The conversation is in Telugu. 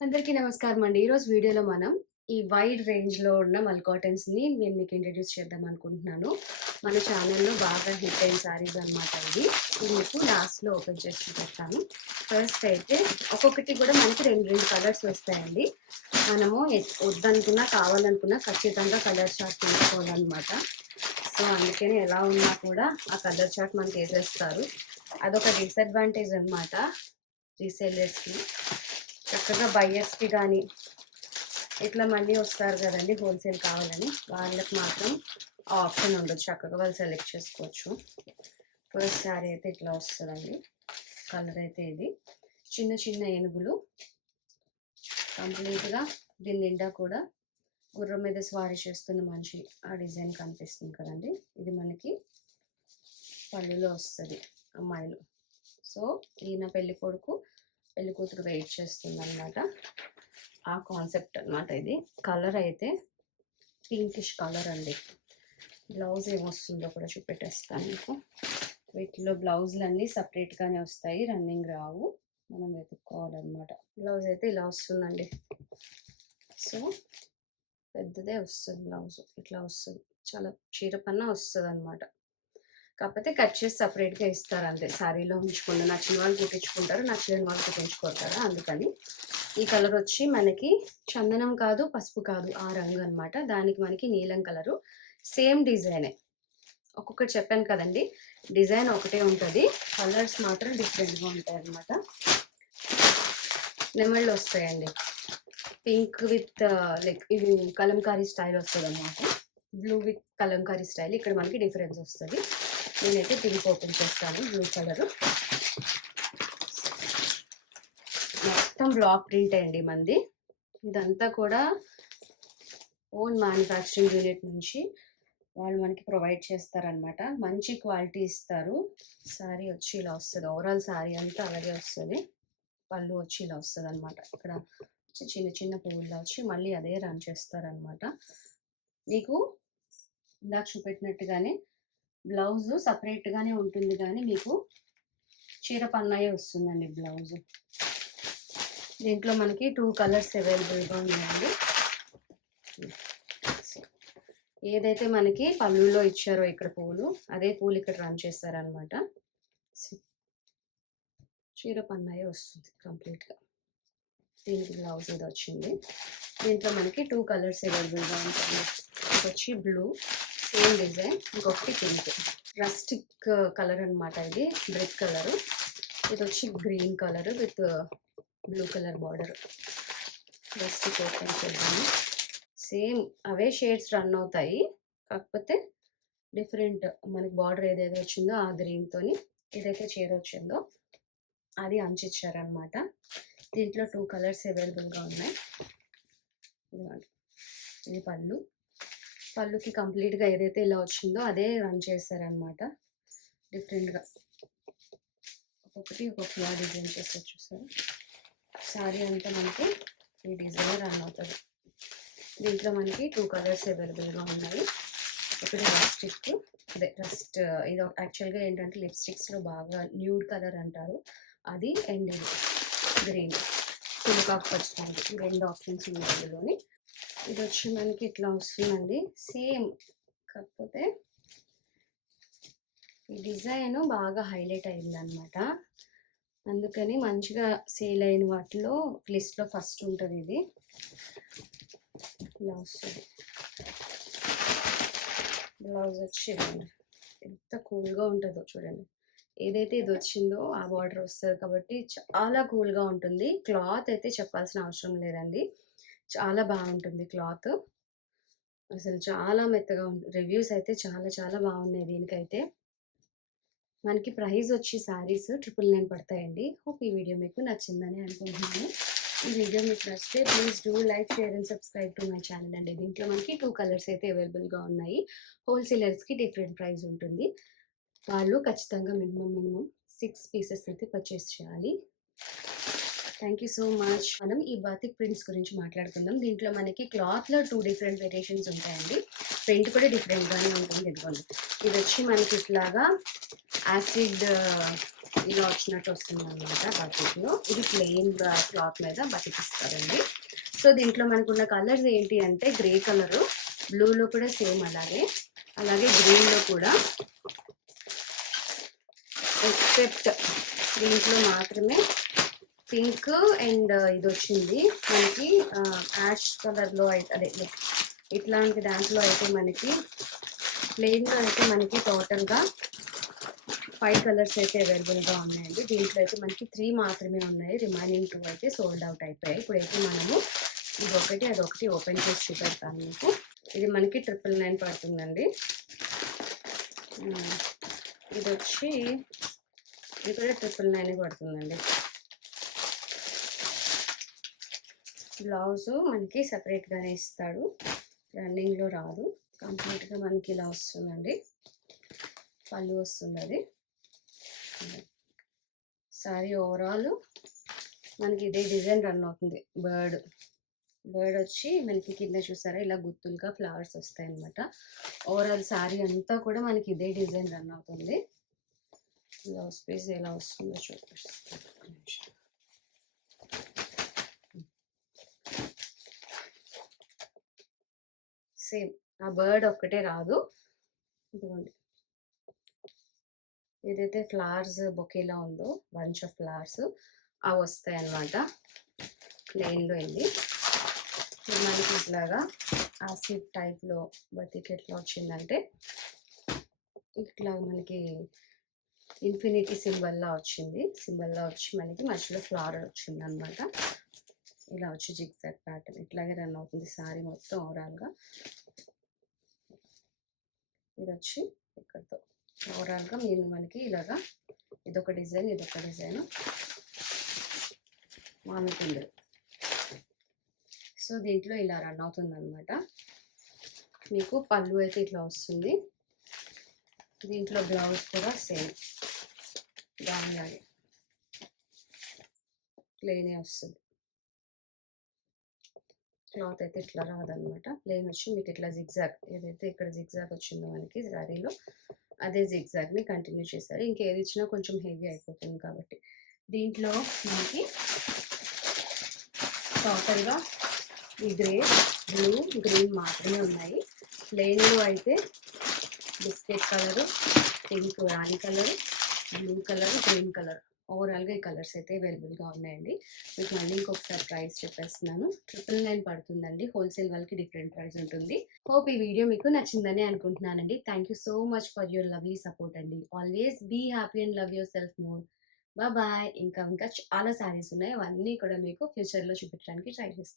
అందరికీ నమస్కారం అండి. ఈరోజు వీడియోలో మనం ఈ వైడ్ రేంజ్‌లో ఉన్న మల్ కాటన్స్‌ని నేను మీకు ఇంట్రడ్యూస్ చేద్దాం అనుకుంటున్నాను. మన ఛానెల్‌లో బాగా హిట్ అయిన శారీస్ అనమాట ఇవి. ఇది మీకు లాస్ట్‌లో ఓపెన్ చేసి చూపెడతాను. ఫస్ట్ అయితే ఒక్కొక్కటి కూడా మనకి 2 కలర్స్ వస్తాయండి. మనము వద్దనుకున్నా, కావాలనుకున్నా ఖచ్చితంగా కలర్ చార్ట్ తీసుకోవాలన్నమాట. సో, అందుకని ఎలా ఉన్నా కూడా ఆ కలర్ చార్ట్ మనకి ఏసేస్తారు. అదొక డిసడ్వాంటేజ్ అనమాట రీసేలర్స్‌కి. చక్కగా బయ్యర్స్‌కి గానీ, ఇట్లా మళ్ళీ వస్తారు కదండీ హోల్సేల్ కావాలని. వాళ్ళకి మాత్రం ఆ ఆప్షన్ ఉండదు. చక్కగా వాళ్ళు సెలెక్ట్ చేసుకోవచ్చు. ఫస్ట్ శారీ అయితే ఇట్లా వస్తదండి. కలర్ అయితే ఇది. చిన్న చిన్న ఏనుగులు కంప్లీట్‌గా దీని నిండా కూడా గుర్రం మీద స్వారీ చేస్తున్న మనిషి ఆ డిజైన్ కనిపిస్తుంది కదండీ. ఇది మనకి పళ్ళులో వస్తది అమ్మాయిలు. సో, ఈయన పెళ్ళికొడుకు, పెళ్ళికూతురు వెయిట్ చేస్తుందనమాట. ఆ కాన్సెప్ట్ అనమాట ఇది. కలర్ అయితే పింకిష్ కలర్ అండి. బ్లౌజ్ ఏమొస్తుందో కూడా చూపెట్టేస్తాను మీకు. వీటిలో బ్లౌజులన్నీ సపరేట్‌గానే వస్తాయి. రన్నింగ్ రావు. మనం వెతుక్కోవాలన్నమాట. బ్లౌజ్ అయితే ఇలా వస్తుందండి. సో, పెద్దదే వస్తుంది బ్లౌజు. ఇట్లా వస్తది. చాలా చీర పన్నా వస్తదనమాట. కాకపోతే కట్ చేసి సపరేట్‌గా ఇస్తారంతే. శారీలో ఉంచుకొని నచ్చిన వాళ్ళు కుట్టించుకుంటారు. నచ్చలేని వాళ్ళు కుట్టించుకోరు కదా! అందుకని. ఈ కలర్ వచ్చి మనకి చందనం కాదు, పసుపు కాదు ఆ రంగు అనమాట. దానికి మనకి నీలం కలరు. సేమ్ డిజైనే. ఒక్కొక్కటి చెప్పాను కదండీ! డిజైన్ ఒకటే ఉంటది. కలర్స్ మాత్రం డిఫరెంట్‌గా ఉంటాయన్నమాట. నెమళ్ళు వస్తాయండి. పింక్ విత్ లైక్ ఇది కలంకారీ స్టైల్ వస్తదన్నమాట. Blue with Kalamkari style. ఇక్కడ మనకి డిఫరెన్స్ వస్తది. నేనైతే పింక్ ఓపెన్ చేస్తాను. Blue colour. మొత్తం బ్లాక్ ప్రింటే అండి మనది. ఇదంతా కూడా ఓన్ మ్యానుఫ్యాక్చరింగ్ యూనిట్ నుంచి వాళ్ళు మనకి ప్రొవైడ్ చేస్తారనమాట. మంచి క్వాలిటీ ఇస్తారు. శారీ వచ్చి ఇలా వస్తది. ఓవరాల్ శారీ అంతా అలాగే వస్తది. పళ్ళు వచ్చి ఇలా వస్తదనమాట. ఇక్కడ చిన్న చిన్న పువ్వుల్లా వచ్చి మళ్ళీ అదే రన్ చేస్తారనమాట. మీకు ఇందాక చూపెట్టినట్టుగానే బ్లౌజు సపరేట్‌గానే ఉంటుంది గానీ మీకు చీర పన్నాయే వస్తుందండి బ్లౌజు. దీంట్లో మనకి 2 కలర్స్ అవైలబుల్‌గా ఉన్నాయండి. ఏదైతే మనకి పళ్ళులో ఇచ్చారో ఇక్కడ పూలు, అదే పూలు ఇక్కడ రన్ చేస్తారనమాట. చీర పన్నాయే వస్తుంది కంప్లీట్‌గా. దీనికి బ్లౌజ్ ఇది వచ్చింది. దీంట్లో మనకి 2 కలర్స్ అవైలబుల్‌గా ఉంటాయి. ఇదొచ్చి బ్లూ సేమ్ డిజైన్. ఇంకొకటి పింక్. రస్టిక్ కలర్ అనమాట ఇది. Brick colour. ఇదొచ్చి green colour with blue colour border. Rustic open చేద్దాము. సేమ్ అవే షేడ్స్ రన్ అవుతాయి. కాకపోతే డిఫరెంట్ మనకి బార్డర్ ఏదైతే వచ్చిందో ఆ గ్రీన్‌తోని ఏదైతే చీర వచ్చిందో అది అంచిచ్చారనమాట. దీంట్లో 2 కలర్స్ అవైలబుల్‌గా ఉన్నాయి. ఇదిగోండి. ఇది పళ్ళు. పళ్ళుకి కంప్లీట్‌గా ఏదైతే ఇలా వచ్చిందో అదే రన్ చేశారనమాట. డిఫరెంట్‌గా. ఒక్కొక్కటి ఒక్కొక్కలా డిజైన్ చేశారు చూసారా? శారీ అంతా మనకి ఈ డిజైన్ రన్ అవుతది. దీంట్లో మనకి 2 కలర్స్ అవైలబుల్‌గా ఉన్నాయి. ఒకటి రస్టిక్ అదే రస్ట్ ఇది యాక్చువల్‌గా ఏంటంటే లిప్‌స్టిక్స్‌లో బాగా న్యూడ్ కలర్ అంటారు. అది అండ్ ఇది గ్రీన్. చిలకాకు పచ్చ రంగు. ఈ 2 ఆప్షన్స్ ఉన్నాయి ఇందులోని. ఇదొచ్చి మనకి ఇట్లా వస్తుందండి. సేమ్ కాకపోతే ఈ డిజైన్ బాగా హైలైట్ అయిందనమాట. అందుకని మంచిగా సేల్ అయిన వాటిలో లిస్ట్‌లో ఫస్ట్ ఉంటది ఇది. ఇలా వస్తది. బ్లౌజ్ వచ్చి ఇదండి. ఎంత కూల్‌గా ఉంటదో చూడండి. ఏదైతే ఇది వచ్చిందో ఆ బార్డర్ వస్తది కాబట్టి చాలా కూల్‌గా ఉంటుంది. క్లాత్ అయితే చెప్పాల్సిన అవసరం లేదండి. చాలా బాగుంటుంది క్లాత్. అసలు చాలా మెత్తగా రివ్యూస్ అయితే చాలా చాలా బాగున్నాయి దీనికైతే. మనకి ప్రైస్ వచ్చి శారీస్ 999 పడతాయండి. హోప్ ఈ వీడియో మీకు నచ్చిందని అనుకుంటున్నాను. ఈ వీడియో మీకు నచ్చితే please do like, share and subscribe to my channel అండి. దీంట్లో మనకి 2 కలర్స్ అయితే అవైలబుల్‌గా ఉన్నాయి. హోల్‌సేలర్స్‌కి డిఫరెంట్ ప్రైస్ ఉంటుంది. వాళ్ళు ఖచ్చితంగా మినిమమ్ 6 పీసెస్ అయితే పర్చేస్ చేయాలి. Thank you so much. మనం ఈ బాతిక్ ప్రింట్స్ గురించి మాట్లాడుకుందాం. దీంట్లో మనకి క్లాత్‌లో 2 డిఫరెంట్ వేరియేషన్స్ ఉంటాయండి. ప్రింట్ కూడా డిఫరెంట్‌గానే ఉంటుంది. ఇదిగోండి. ఇదొచ్చి మనకి ఇట్లాగా యాసిడ్ ఇలా వచ్చినట్టు వస్తుందనమాట బాతిక్‌లో. ఇది ప్లెయిన్‌గా క్లాత్ మీద బాతిక్ ఇస్తారండి. సో, దీంట్లో మనకున్న కలర్స్ ఏంటి అంటే గ్రే కలరు, బ్లూలో కూడా సేమ్ అలాగే, అలాగే గ్రీన్‌లో కూడా ఎక్సెప్ట్ దీంట్లో మాత్రమే పింక్ అండ్ ఇదొచ్చింది మనకి యాష్ కలర్‌లో అయితే అదే ఇట్లాంటి దాంట్లో అయితే మనకి ప్లెయిన్‌లో అయితే మనకి టోటల్‌గా 5 కలర్స్ అయితే అవైలబుల్‌గా ఉన్నాయండి. దీంట్లో అయితే మనకి 3 మాత్రమే ఉన్నాయి. రిమైనింగ్ 2 అయితే సోల్డ్ అవుట్ అయిపోయాయి. ఇప్పుడైతే మనము ఇదొకటి, అదొకటి ఓపెన్ చేసి చూపెడతాను మీకు. ఇది మనకి 999 పడుతుందండి. ఇదొచ్చి ఇది కూడా 999 పడుతుందండి. బ్లౌజు మనకి సెపరేట్‌గానే ఇస్తాడు. రన్నింగ్‌లో రాదు. కంప్లీట్‌గా మనకి ఇలా వస్తుందండి. పళ్ళు వస్తుందది. సారీ ఓవరాల్ మనకి ఇదే డిజైన్ రన్ అవుతుంది. బర్డ్ వచ్చి మనకి కింద చూసారా ఇలా గుత్తులుగా ఫ్లవర్స్ వస్తాయన్నమాట. ఓవరాల్ సారీ అంతా కూడా మనకి ఇదే డిజైన్ రన్ అవుతుంది. బ్లౌజ్ పీస్ ఎలా వస్తుందో చూపిస్తాను. సేమ్ ఆ బర్డ్ ఒక్కటే రాదు. ఇదిగోండి ఏదైతే ఫ్లవర్స్ బొకేలా ఉందో బంచ్ ఆఫ్ ఫ్లవర్స్ అవి వస్తాయి అన్నమాట. ప్లెయిన్లో వెళ్ళి మనకి ఇట్లాగా యాసిడ్ టైప్లో బతికి ఎట్లా వచ్చిందంటే ఇట్లా మనకి ఇన్ఫినిటీ సింబల్లా వచ్చింది. సింబల్లా వచ్చి మనకి మధ్యలో ఫ్లవర్ వచ్చింది అనమాట. ఇలా వచ్చి జిగ్జాగ్ ప్యాటర్న్ ఇట్లాగే రన్ అవుతుంది సారీ మొత్తం ఓవరాల్గా. ఇది వచ్చి ఇక్కడతో ఓవరాల్గా మీరు మనకి ఇలాగా ఇదొక డిజైన్ మానుతుంది. సో దీంట్లో ఇలా రన్ అవుతుంది అనమాట. మీకు పళ్ళు అయితే ఇట్లా వస్తుంది. దీంట్లో బ్లౌజ్ కూడా సేమ్ దానిలాగే ప్లెయినే వస్తుంది. క్లాత్ అయితే ఇట్లా రాదనమాట. ప్లెయిన్ వచ్చి మీకు ఇట్లా జిగ్జాగ్ ఏదైతే ఇక్కడ జిగ్జాగ్ వచ్చిందో మనకి శారీలో అదే జిగ్జాగ్ని కంటిన్యూ చేశారు. ఇంకేది ఇచ్చినా కొంచెం హెవీ అయిపోతుంది కాబట్టి. దీంట్లో మనకి టోటల్గా ఈ గ్రే, బ్లూ, గ్రీన్ మాత్రమే ఉన్నాయి. ప్లెయిన్లో అయితే బిస్కెట్ కలరు, పింక్ రాణి colour, blue colour, green colour ఓవరాల్గా ఈ కలర్స్ అయితే అవైలబుల్గా ఉన్నాయండి. మీకు మళ్ళీ ఇంకొకసారి ప్రైస్ చెప్పేస్తున్నాను. 999 పడుతుందండి. హోల్సేల్ వాళ్ళకి డిఫరెంట్ ప్రైస్ ఉంటుంది. హోప్ ఈ వీడియో మీకు నచ్చిందని అనుకుంటున్నానండి. Thank you so much for your lovely support అండి. Always be happy and love yourself more. Bye. ఇంకా చాలా శారీస్ ఉన్నాయి. అవన్నీ కూడా మీకు ఫ్యూచర్లో చూపించడానికి ట్రై చేస్తాను.